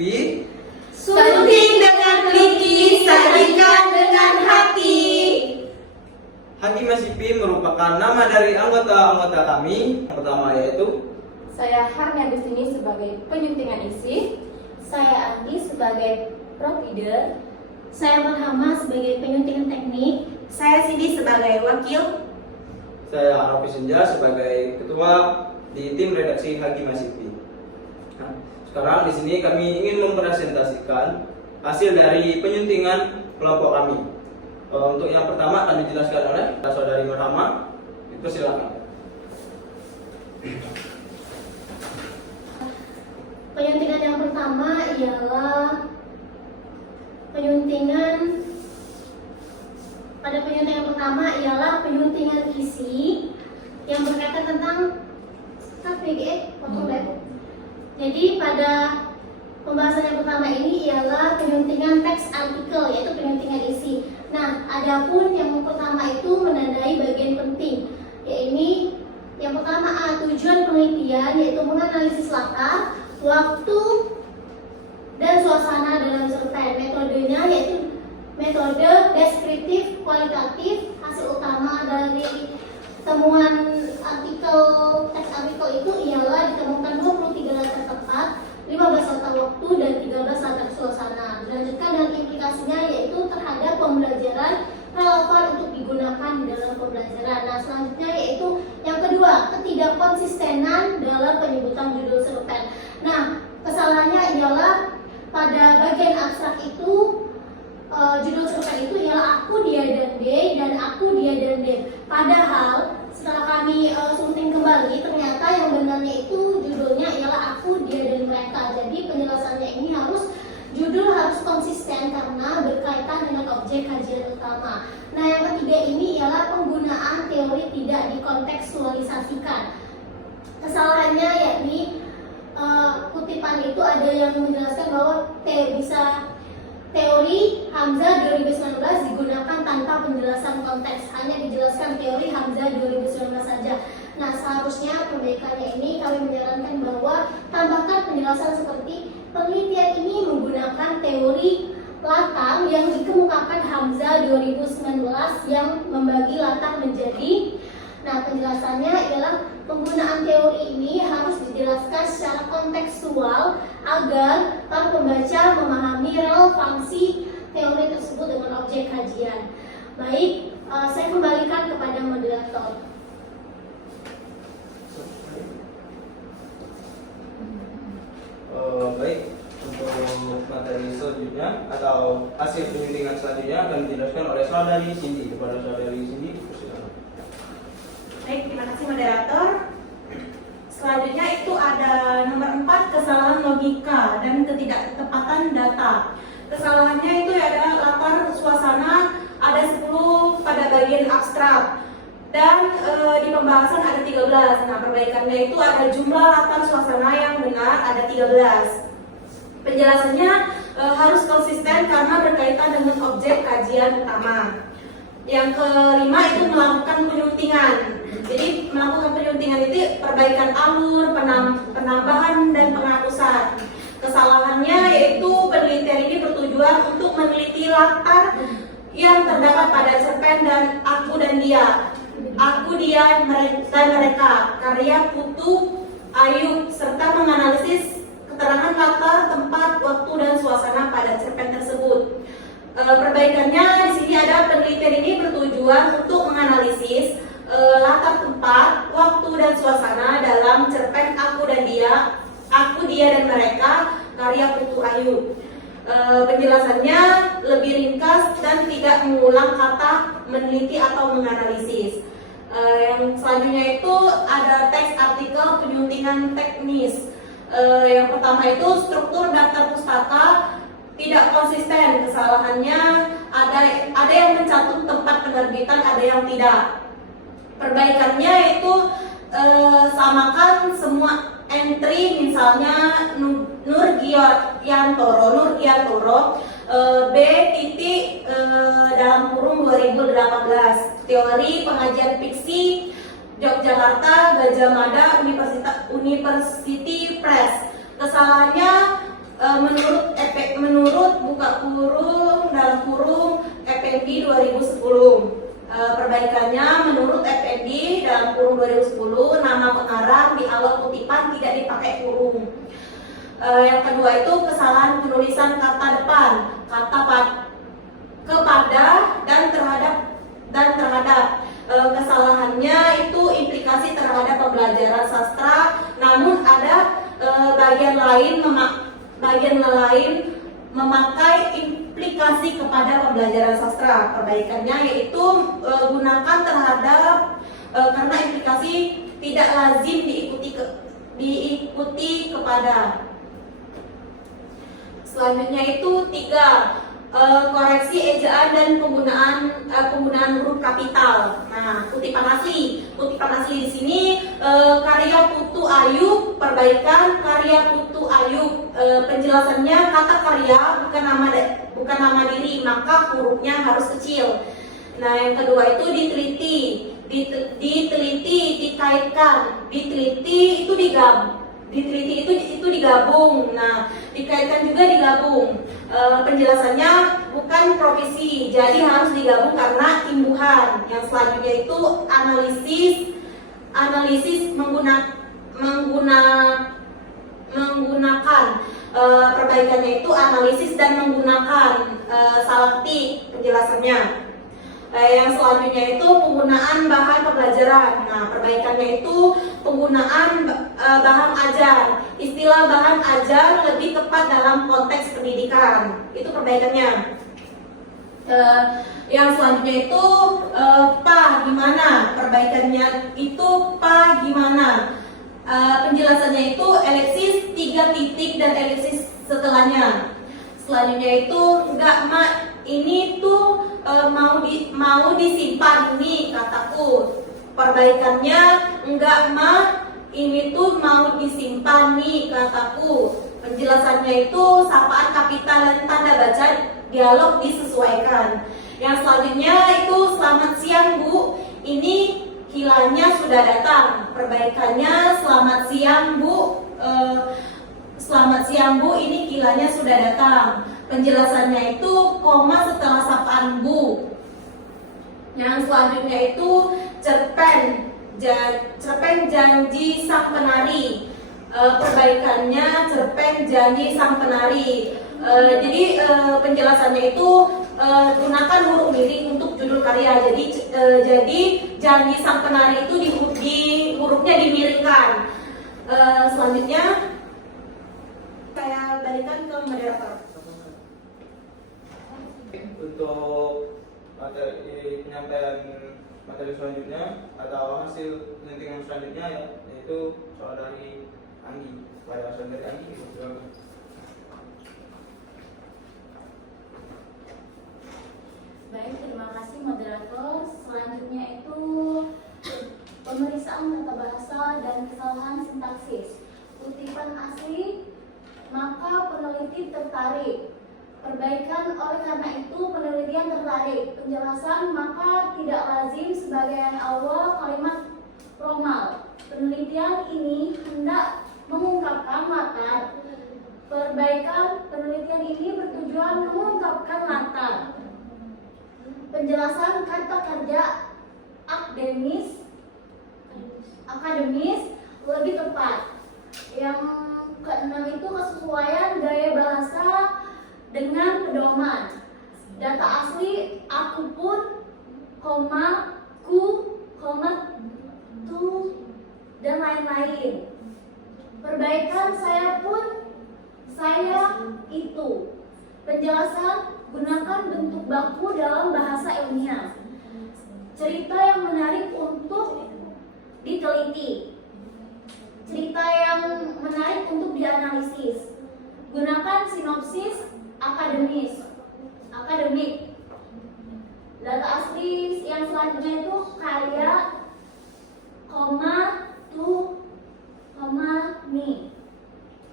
Sunting dengan teliti, sajikan dengan hati. Hagi Masipi merupakan nama dari anggota-anggota kami. Yang pertama yaitu Saya Harni Agustini sebagai penyuntingan isi. Saya Andi sebagai provider. Saya Marhama sebagai penyuntingan teknik. Saya Cindy sebagai wakil. saya Arafi Senja sebagai ketua di tim redaksi Hagi Masipi. Nah, sekarang di sini kami ingin mempresentasikan hasil dari penyuntingan kelompok kami. Untuk yang pertama akan dijelaskan oleh saudari Marhama. Silakan. Penyuntingan yang pertama ialah penyuntingan isi yang berkaitan tentang KPG potong. Jadi pada pembahasan yang pertama ini ialah penyuntingan teks artikel, yaitu penyuntingan isi. Nah, adapun yang pertama itu menandai bagian penting, yaitu yang pertama A, tujuan penelitian yaitu menganalisis latar, waktu, dan suasana dalam cerpen. Metodenya yaitu metode deskriptif kualitatif. Hasil utama dari temuan teks artikel itu ialah ditemukan 23 latar tempat, 15 latar waktu, dan 13 latar suasana. Dilanjutkan dengan implikasinya yaitu terhadap pembelajaran relevan untuk digunakan di dalam pembelajaran. Nah, selanjutnya yaitu yang kedua, ketidakkonsistenan dalam penyebutan judul cerpen. Nah, kesalahannya ialah pada bagian abstrak itu judul cerpen itu ialah aku, dia, dan D, dan aku, dia, dan D. Padahal setelah kami sunting kembali, ternyata yang benarnya itu judulnya ialah aku, dia, dan mereka. Jadi penjelasannya ini judul harus konsisten karena berkaitan dengan objek kajian utama. Nah, yang ketiga ini ialah penggunaan teori tidak dikontekstualisasikan. Kesalahannya yakni kutipan itu ada yang menjelaskan bahwa teori Hamzah 2019 digunakan tanpa penjelasan konteks, hanya dijelaskan teori Hamzah 2019 saja. Nah, seharusnya perbaikannya ini kami menyarankan bahwa tambahkan penjelasan seperti penelitian ini menggunakan teori latar yang dikemukakan Hamzah 2019 yang membagi latar menjadi. Nah, penjelasannya ialah penggunaan teori ini harus dijelaskan secara kontekstual agar para pembaca memahami relevansi teori tersebut dengan objek kajian. Baik, saya kembalikan kepada moderator. Baik, untuk materi selanjutnya atau hasil penyuntingan selanjutnya akan dijelaskan oleh saudari Cindy. Kepada saudari Cindy, silakan. Baik, terima kasih moderator. Selanjutnya itu ada nomor 4, kesalahan logika dan ketidaktepatan data. Kesalahannya itu adalah latar suasana ada 10 pada bagian abstrak. Dan di pembahasan ada 13. Nah, perbaikannya itu ada jumlah latar suasana yang benar ada 13. Penjelasannya harus konsisten karena berkaitan dengan objek kajian utama. Yang kelima itu melakukan penyuntingan. Jadi melakukan penyuntingan itu perbaikan alur, penambahan, dan penghapusan. Kesalahannya yaitu penelitian ini bertujuan untuk meneliti latar yang terdapat pada cerpen dan aku dan dia. Aku, dia, dan mereka, karya Putu Ayub, serta menganalisis keterangan latar, tempat, waktu, dan suasana pada cerpen tersebut. Perbaikannya di sini ada penelitian ini bertujuan untuk menganalisis latar tempat, waktu, dan suasana dalam cerpen Aku dan Dia, Aku, Dia, dan Mereka, karya Putu Ayub. Penjelasannya lebih ringkas dan tidak mengulang kata meneliti atau menganalisis. Yang selanjutnya itu ada teks artikel penyuntingan teknis. Yang pertama itu struktur daftar pustaka tidak konsisten. Kesalahannya ada yang mencatat tempat penerbitan, ada yang tidak. Perbaikannya itu samakan semua entry, misalnya Nurgiantoro B titik dalam kurung 2018, teori pengajian fiksi Yogyakarta Gajah Mada University Press. Kesalahannya menurut buka kurung dalam kurung FND 2010. Perbaikannya menurut FND dalam kurung 2010, nama pengarang di awal kutipan tidak dipakai kurung. Yang kedua itu kesalahan penulisan kata depan, kepada dan terhadap. Kesalahannya itu implikasi terhadap pembelajaran sastra, namun ada bagian lain memakai implikasi kepada pembelajaran sastra. Perbaikannya yaitu gunakan terhadap karena implikasi tidak lazim diikuti kepada. Selanjutnya itu 3. Koreksi ejaan dan penggunaan huruf kapital. Nah, kutipan asli di sini karya Putu Ayub, perbaikan karya Putu Ayub. Penjelasannya kata karya bukan nama diri, maka hurufnya harus kecil. Nah, yang kedua itu diteliti, dikaitkan, diteliti itu digabung. Nah, dikaitkan juga digabung. Penjelasannya bukan profesi, jadi harus digabung karena imbuhan. Yang selanjutnya itu analisis menggunakan. Perbaikannya itu analisis dan menggunakan. Salah ketik penjelasannya. Yang selanjutnya itu penggunaan bahan pembelajaran. Nah, perbaikannya itu penggunaan bahan ajar. Istilah bahan ajar lebih tepat dalam konteks pendidikan. Itu perbaikannya. Yang selanjutnya itu gimana? Perbaikannya itu gimana? Penjelasannya itu elipsis 3 titik dan elipsis setelahnya. Selanjutnya itu ini tuh mau disimpan nih kataku. Perbaikannya ini tuh mau disimpan nih kataku. Penjelasannya itu sapaan kapital dan tanda baca dialog disesuaikan. Yang selanjutnya itu selamat siang Bu, ini kilanya sudah datang. Perbaikannya selamat siang Bu, ini kilanya sudah datang. Penjelasannya itu koma setelah sapaan Bu. Yang selanjutnya itu cerpen janji sang penari. Perbaikannya cerpen janji sang penari. Jadi penjelasannya itu gunakan huruf miring untuk judul karya. Jadi janji sang penari itu hurufnya dimiringkan. Selanjutnya saya balikan ke moderator. Untuk penyampaian materi selanjutnya atau hasil penyuntingan selanjutnya yaitu soal dari Anggi. Pada soal dari Anggi, silakan. Baik, terima kasih moderator. Selanjutnya itu pemeriksaan tata bahasa dan kesalahan sintaksis. Kutipan asli, maka peneliti tertarik. Perbaikan, oleh karena itu penelitian tertarik. Penjelasan, maka tidak lazim sebagai awal kalimat formal. Penelitian ini hendak mengungkapkan latar. Perbaikan, penelitian ini bertujuan mengungkapkan latar. Penjelasan, kata kerja akademis lebih tepat. Yang keenam itu kesesuaian gaya bahasa dengan pedoman. Data asli aku pun, ku, tu, dan lain-lain. Perbaikan saya pun, saya itu. Penjelasan, gunakan bentuk baku dalam bahasa ilmiah. Cerita yang menarik untuk diteliti. Cerita yang menarik untuk dianalisis. Gunakan sinopsis akademik. Data asli yang selanjutnya itu karya, tu, ni.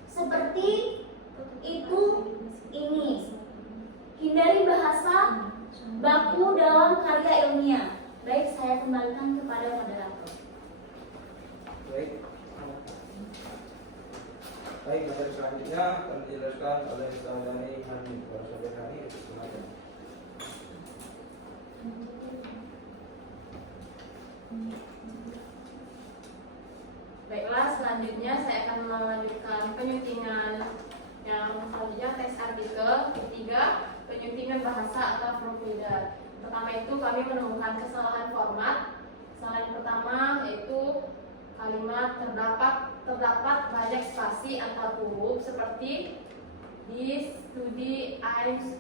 Seperti itu, ini. Hindari bahasa baku dalam karya ilmiah. Baik, saya kembalikan kepada moderator. Baik. Baik, materi selanjutnya akan dijelaskan oleh saudari Hani. Saudari Hani itu semuanya. Baiklah, selanjutnya saya akan melanjutkan penyuntingan yang selanjutnya teks artikel. Ketiga, penyuntingan bahasa atau proofreader. Pertama itu kami menemukan kesalahan format. Kesalahan yang pertama yaitu kalimat terdapat banyak spasi antar huruf seperti di studi, aims,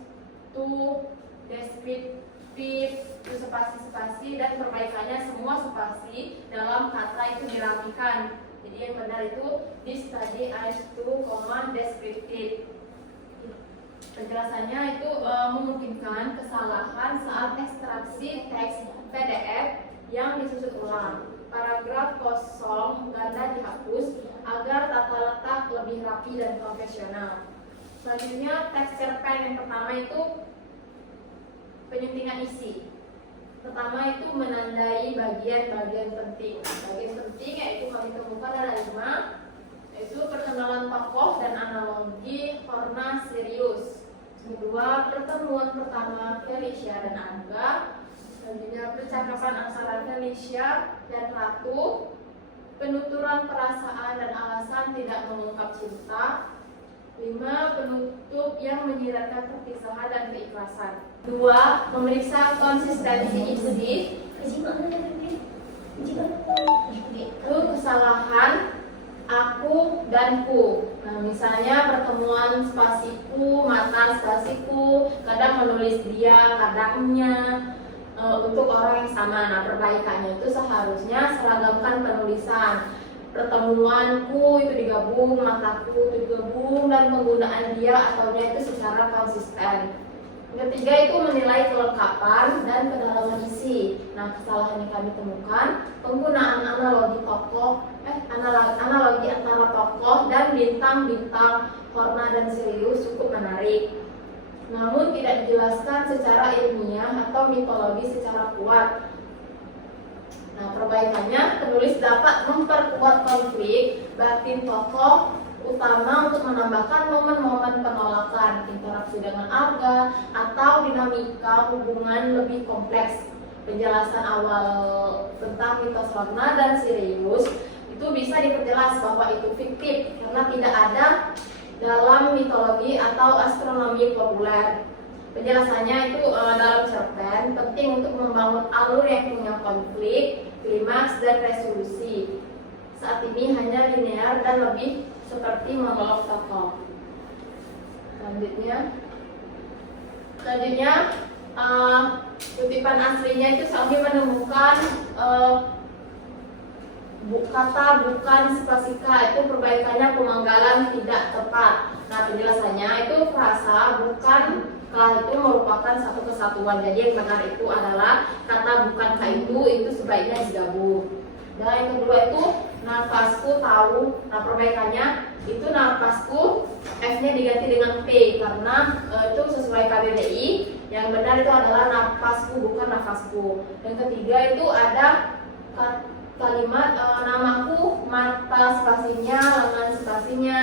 to, descriptive, itu spasi-spasi, dan perbaikannya semua spasi dalam kata itu dirapikan. Jadi yang benar itu di study, aims, to, descriptive. Penjelasannya itu memungkinkan kesalahan saat ekstraksi teks PDF yang disusun ulang. Paragraf kosong ganda dihapus agar tata letak lebih rapi dan profesional. Selanjutnya teks cerpen yang pertama itu penyuntingan isi. Pertama itu menandai bagian-bagian penting. Bagian penting yaitu kami temukan ada 5, yaitu perkenalan tokoh dan analogi Horna Sirius. Kedua, pertemuan pertama Felicia dan Angga. Selanjutnya percakapan antara Felicia dan Ratu. Penuturan perasaan dan alasan tidak mengungkap cinta. 5. Penutup yang menyiratkan perpisahan dan keikhlasan. 2. Memeriksa konsistensi isi. Itu kesalahan aku dan ku. Nah, misalnya pertemuan spasiku, mata spasiku, kadang menulis dia, kadangnya untuk orang yang sama. Nah, perbaikannya itu seharusnya seragamkan penulisan. Pertemuanku itu digabung, mataku itu digabung, dan penggunaan dia atau nya itu secara konsisten. Yang ketiga itu menilai kelengkapan dan kedalaman isi. Nah, kesalahan yang kami temukan penggunaan analogi antara tokoh dan bintang-bintang Horna dan Sirius cukup menarik, namun tidak dijelaskan secara ilmiah atau mitologi secara kuat. Nah, perbaikannya penulis dapat memperkuat konflik batin tokoh utama untuk menambahkan momen-momen penolakan, interaksi dengan Arga, atau dinamika hubungan lebih kompleks. Penjelasan awal tentang mitos Horna dan Sirius itu bisa diperjelas bahwa itu fiktif karena tidak ada dalam mitologi atau astronomi populer. Penjelasannya itu dalam cerpen penting untuk membangun alur yang punya konflik, klimaks, dan resolusi. Saat ini hanya linear dan lebih seperti monolog tokoh. Selanjutnya kutipan aslinya itu kami menemukan kata bukan spasika, itu perbaikannya pemanggalan tidak tepat. Nah, penjelasannya itu frasa bukan kah itu merupakan satu kesatuan. Jadi yang benar itu adalah kata bukankah itu sebaiknya digabung. Dan yang kedua itu nafasku tahu. Nah, perbaikannya itu nafasku F-nya diganti dengan P karena itu sesuai KBBI. Yang benar itu adalah nafasku bukan nafasku. Yang ketiga itu ada kalimat namaku, mata spasinya, lengan spasinya,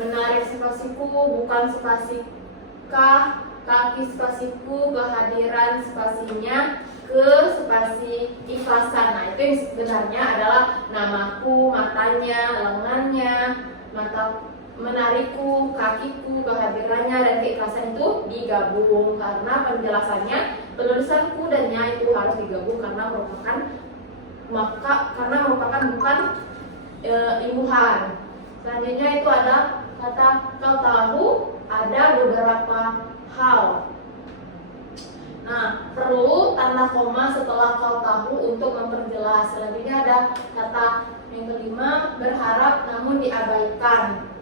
menarik spasiku bukan spasika, kaki spasiku, kehadiran spasinya, ke spasi ikhlasan. Nah, itu yang sebenarnya adalah namaku, matanya, lengannya, mata menarikku, kakiku, kehadirannya, dan keikhlasan itu digabung karena penjelasannya penulisan ku dan nya itu harus digabung karena merupakan bukan imbuhan. Selanjutnya itu ada kata kau tahu, ada beberapa hal. Nah, perlu tanda koma setelah kau tahu untuk memperjelas. Selanjutnya ada kata yang kelima, berharap namun diabaikan.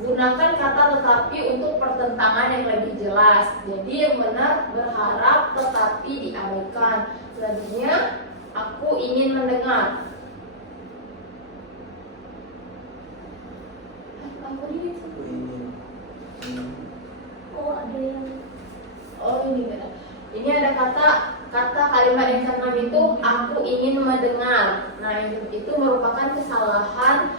Gunakan kata tetapi untuk pertentangan yang lebih jelas. Jadi yang benar berharap tetapi diabaikan. Selanjutnya, aku ingin mendengar. Aku ingin. Oh, ada yang ini ada kata kalimat yang ke-6 itu aku ingin mendengar. Nah, itu merupakan kesalahan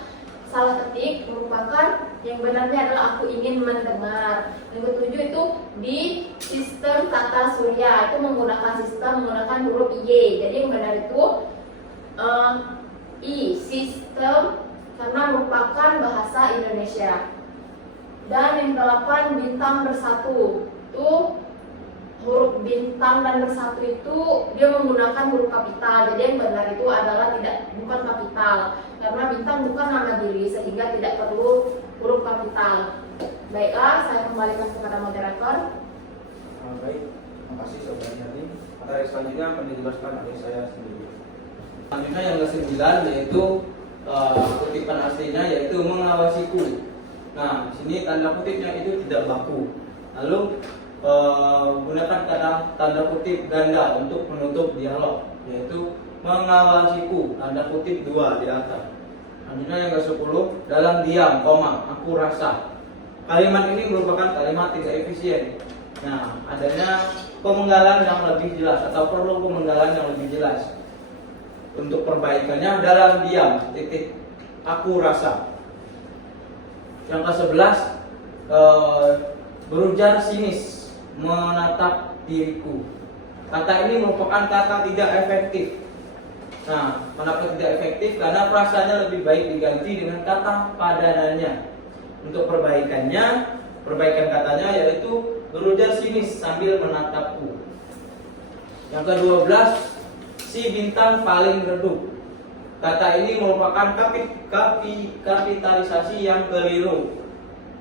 salah ketik merupakan yang benarnya adalah aku ingin mendengar. Yang ketujuh itu di sistem tata surya itu menggunakan huruf Y. Jadi yang benar itu I, sistem, karena merupakan bahasa Indonesia. Dan yang ke-8 bintang bersatu itu huruf bintang dan bersatu itu dia menggunakan huruf kapital. Jadi yang benar itu adalah bukan kapital, karena bintang bukan nama diri sehingga tidak perlu huruf kapital. Baiklah, saya kembalikan kepada moderator. Baik, terima kasih Sobat Hati. Materi selanjutnya akan dijelaskan oleh saya sendiri. Selanjutnya yang ke-9 yaitu kutipan aslinya yaitu mengawasiku. Nah, di sini tanda kutipnya itu tidak baku. Lalu gunakan kata tanda kutip ganda untuk menutup dialog, yaitu mengawasiku, tanda kutip 2 di atas. Selanjutnya yang ke-10 dalam diam, koma, aku rasa. Kalimat ini merupakan kalimat tidak efisien. Nah, adanya pemenggalan yang lebih jelas atau perlu pemenggalan yang lebih jelas. Untuk perbaikannya dalam diam, titik, aku rasa. Yang ke-11 berujar sinis, menatap diriku. Kata ini merupakan kata tidak efektif. Nah, kenapa tidak efektif? Karena frasanya lebih baik diganti dengan kata padanannya. Untuk perbaikan katanya yaitu berujar sinis sambil menatapku. Yang ke-12 si bintang paling redup. Kata ini merupakan kapitalisasi yang keliru.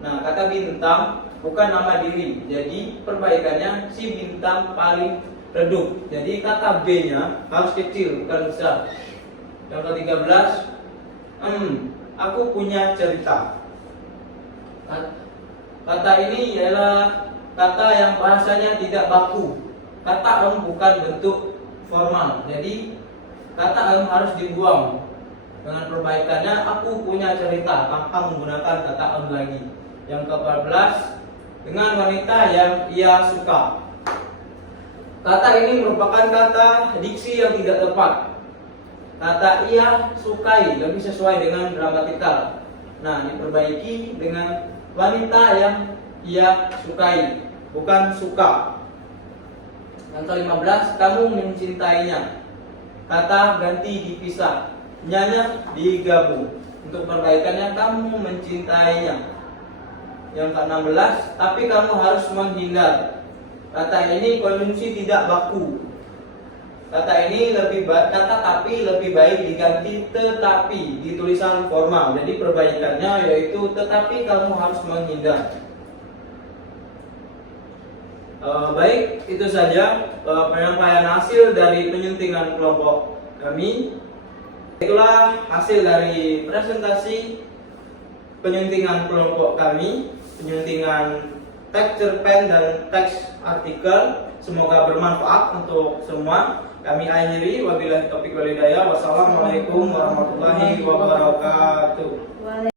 Nah, kata bintang bukan nama diri. Jadi perbaikannya si bintang paling redup. Jadi kata B-nya harus kecil, bukan besar. Yang ke-13 aku punya cerita. Kata ini ialah kata yang bahasanya tidak baku. Kata bukan bentuk formal. Jadi kata harus dibuang. Dengan perbaikannya aku punya cerita tanpa menggunakan kata lagi. Yang ke-14 dengan wanita yang ia suka. Kata ini merupakan kata diksi yang tidak tepat. Kata ia sukai lebih sesuai dengan gramatikal. Nah, diperbaiki dengan wanita yang ia sukai, bukan suka. Yang ke-15 kamu mencintainya. Kata ganti dipisah, nyanya digabung. Untuk perbaikannya kamu mencintainya. Yang ke-16 tapi kamu harus menghindar. Kata ini konjungsi tidak baku. Kata ini kata tapi lebih baik diganti tetapi di tulisan formal. Jadi perbaikannya yaitu tetapi kamu harus menghindar. Baik, itu saja penyampaian hasil dari penyuntingan kelompok kami. Itulah hasil dari presentasi penyuntingan kelompok kami, penyuntingan teks cerpen dan teks artikel. Semoga bermanfaat untuk semua. Kami akhiri, wabillahi taufiq wal hidayah. Wassalamualaikum warahmatullahi wabarakatuh.